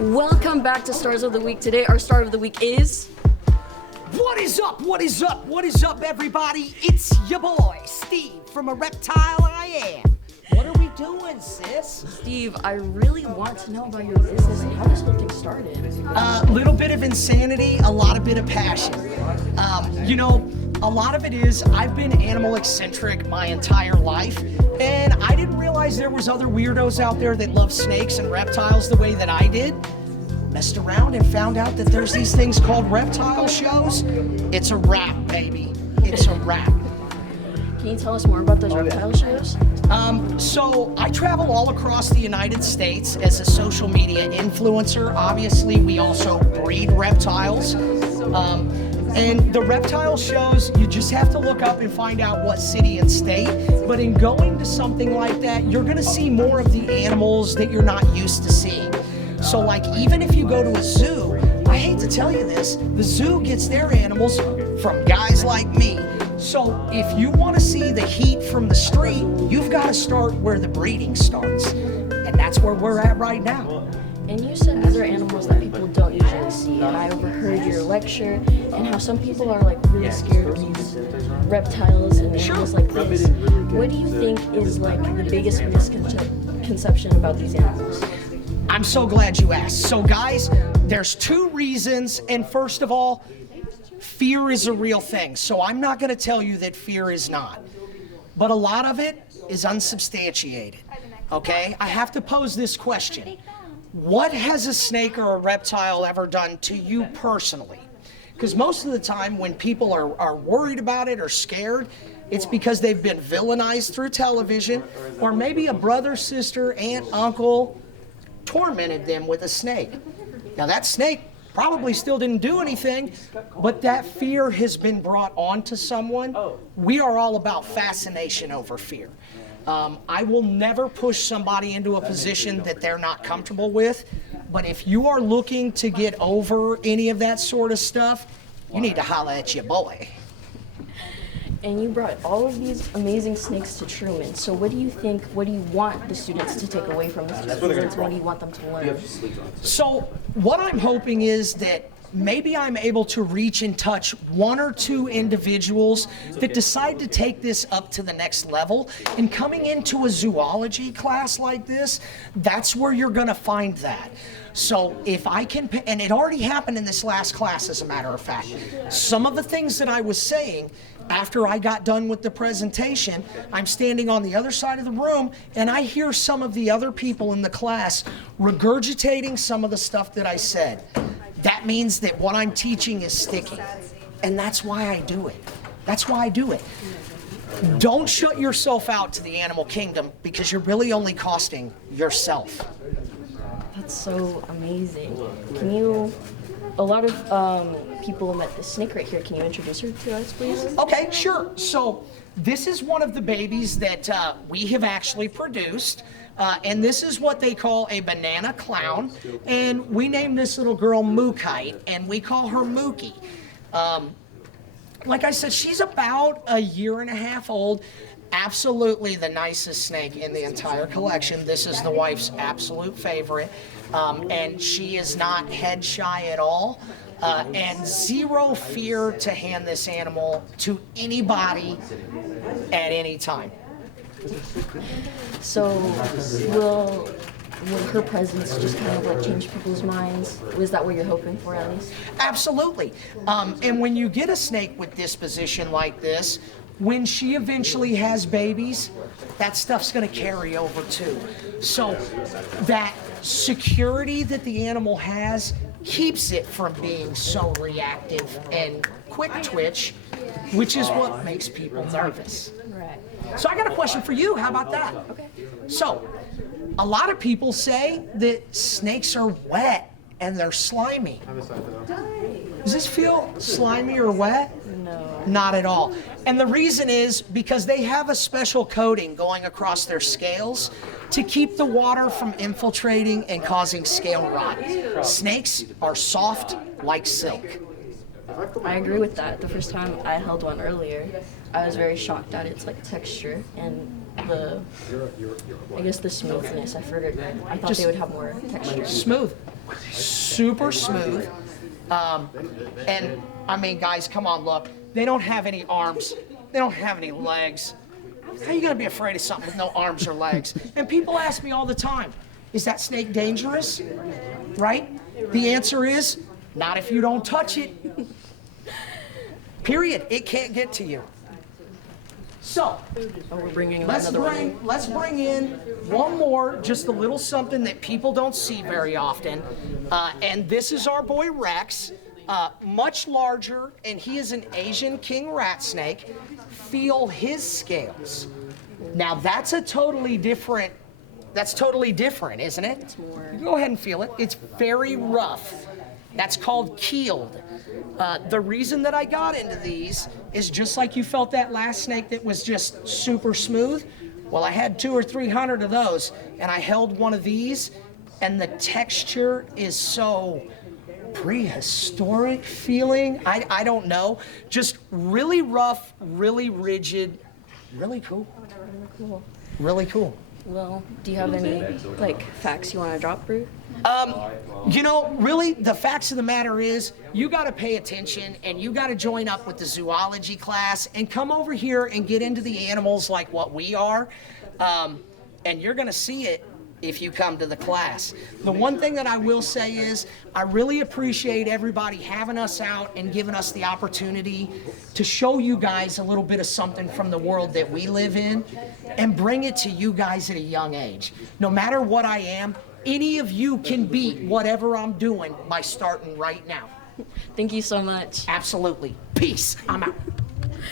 Welcome back to Stars of the Week. Today, our star of the week is... What is up? What is up? What is up, everybody? It's your boy, Steve, from A Reptile I Am. What are we doing, sis? Steve, I really want to know about your business and how this whole thing started. A little bit of insanity, a lot of bit of passion. A lot of it is I've been animal eccentric my entire life, and I didn't realize there was other weirdos out there that love snakes and reptiles the way that I did. Messed around and found out that there's these things called reptile shows. It's a wrap, baby. It's a wrap. Can you tell us more about those reptile shows? So I travel all across the United States as a social media influencer. Obviously, we also breed reptiles. And the reptile shows, you just have to look up and find out what city and state. But in going to something like that, you're gonna see more of the animals that you're not used to seeing. So like, even if you go to a zoo, I hate to tell you this, the zoo gets their animals from guys like me. So if you want to see the heat from the street, you've got to start where the breeding starts. And that's where we're at right now. And you said these are animals that people don't usually see. And I overheard your lecture and how some people are like really scared of these reptiles and animals like this. What do you think is like the biggest misconception about these animals? I'm so glad you asked. So guys, there's two reasons. And first of all, fear is a real thing. So I'm not going to tell you that fear is not. But a lot of it is unsubstantiated. Okay? I have to pose this question. What has a snake or a reptile ever done to you personally? Because most of the time when people are worried about it or scared, it's because they've been villainized through television, or maybe a brother, sister, aunt, uncle tormented them with a snake. Now that snake probably still didn't do anything, but that fear has been brought onto someone. We are all about fascination over fear. I will never push somebody into a position that they're not comfortable with, but if you are looking to get over any of that sort of stuff, you need to holler at your boy. And you brought all of these amazing snakes to Truman. So what do you think, what do you want the students to take away from this experience? What do you want them to learn? So what I'm hoping is that maybe I'm able to reach and touch one or two individuals that decide to take this up to the next level. And coming into a zoology class like this, that's where you're gonna find that. So if I can, and it already happened in this last class, as a matter of fact, some of the things that I was saying, after I got done with the presentation, I'm standing on the other side of the room and I hear some of the other people in the class regurgitating some of the stuff that I said. That means that what I'm teaching is sticking. And that's why I do it. That's why I do it. Don't shut yourself out to the animal kingdom, because you're really only costing yourself. That's so amazing. Can you, a lot of people met the snake right here. Can you introduce her to us, please? Okay, sure. So this is one of the babies that we have actually produced. And this is what they call a banana clown. And we named this little girl Mookite, and we call her Mookie. Like I said, she's about a year and a half old. Absolutely the nicest snake in the entire collection. This is the wife's absolute favorite. And she is not head shy at all. And zero fear to hand this animal to anybody at any time. So will her presence just kind of like change people's minds? Was that what you're hoping for, at least? Absolutely. And when you get a snake with disposition like this, when she eventually has babies, that stuff's going to carry over too. So that security that the animal has keeps it from being so reactive and quick twitch, which is what makes people nervous. Right. So I got a question for you. How about that? Okay. So, a lot of people say that snakes are wet and they're slimy. Does this feel slimy or wet? No. Not at all. And the reason is because they have a special coating going across their scales to keep the water from infiltrating and causing scale rot. Snakes are soft like silk. I agree with that. The first time I held one earlier, I was very shocked at its like texture and I guess the smoothness. I thought they would have more texture. Smooth. super smooth. And I mean, guys, come on, look. They don't have any arms. They don't have any legs. How are you gonna be afraid of something with no arms or legs? And people ask me all the time, is that snake dangerous? Right? The answer is, not if you don't touch it. Period. It can't get to you. So, we're bringing let's another one. let's bring in one more, just a little something that people don't see very often. And this is our boy Rex, much larger, and he is an Asian king rat snake. Feel his scales. Now that's totally different, isn't it? It's more. Go ahead and feel it. It's very rough. That's called keeled. The reason that I got into these is just like you felt that last snake that was just super smooth. Well, I had 200 or 300 of those, and I held one of these, and the texture is so prehistoric feeling. I don't know. Just really rough, really rigid, really cool. Cool. Really cool. Well, do you have any like facts you want to drop, Brew? You know, really, the facts of the matter is, you got to pay attention and you got to join up with the zoology class and come over here and get into the animals like what we are. And you're going to see it if you come to the class. The one thing that I will say is, I really appreciate everybody having us out and giving us the opportunity to show you guys a little bit of something from the world that we live in and bring it to you guys at a young age. No matter what I am, any of you can beat whatever I'm doing by starting right now. Thank you so much. Absolutely. Peace. I'm out.